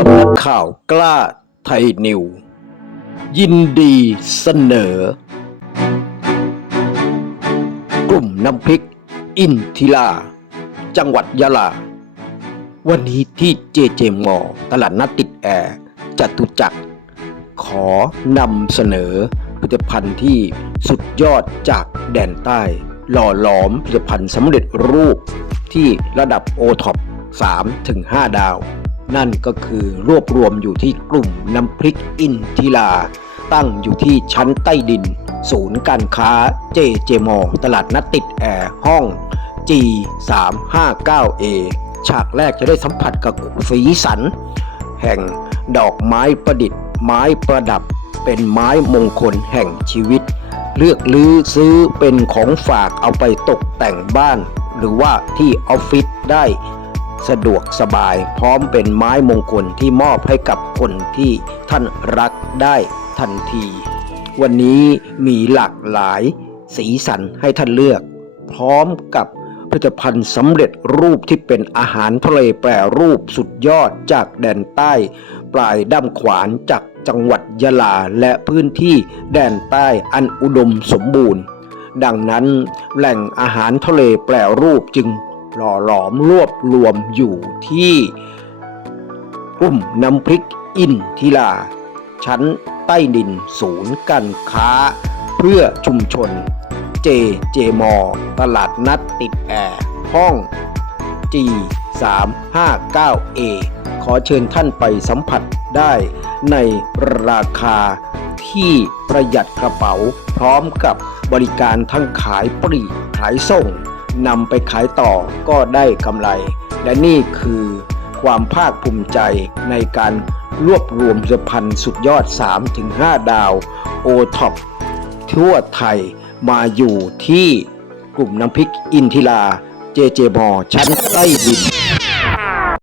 สำนักข่าวกล้าไทยนิว ยินดีเสนอ กลุ่มน้ำพริก อินทิลา จังหวัดยะลา วันนี้ที่เจเจมอตลาดนัดติดแอร์จตุจักร ขอนำเสนอผลิตภัณฑ์ที่สุดยอดจากแดนใต้ หล่อหลอมผลิตภัณฑ์สำเร็จรูปที่ระดับโอท็อป3ถึง5ดาว นั่นก็คือรวบรวมอยู่ที่กลุ่มน้ำพริกอินทิลา ตั้งอยู่ที่ชั้นใต้ดิน ศูนย์การค้าเจเจมอตลาดนัดติดแอร์ห้อง G 3 5 9 A ฉากแรกจะได้สัมผัสกับสีสัน แห่งดอกไม้ประดิษฐ์ ไม้ประดับ เป็นไม้มงคลแห่งชีวิต เลือกลื้อซื้อเป็นของฝากเอาไปตกแต่งบ้าน หรือว่าที่ออฟฟิศได้ สะดวกสบายพร้อมเป็นไม้มงคลที่มอบให้กับคนที่ท่านรักได้ทันที วันนี้มีหลากหลายสีสันให้ท่านเลือก พร้อมกับผลิตภัณฑ์สำเร็จรูปที่เป็นอาหารทะเลแปรรูปสุดยอดจากแดนใต้ ปลายด้ามขวานจากจังหวัดยะลาและพื้นที่แดนใต้อันอุดมสมบูรณ์ ดังนั้นแหล่งอาหารทะเลแปรรูปจึง หล่อหลอมรวบรวมอยู่ที่กลุ่มน้ำพริกอินทิลา ชั้นใต้ดินศูนย์การค้า เพื่อชุมชน เจเจมอ ตลาดนัดติดแอร์ห้อง G 3 5 9 A ขอเชิญท่านไปสัมผัสได้ในราคาที่ประหยัดกระเป๋าพร้อมกับบริการทั้งขายปลีกขายส่ง นำไปขายต่อก็ได้กำไร และนี่คือความภาคภูมิใจในการรวบรวมผลิตภัณฑ์สุดยอด 3-5 ดาวโอท็อปทั่วไทยมาอยู่ที่กลุ่มน้ำพริกอินทิลาเจเจบอชั้นใต้ดิน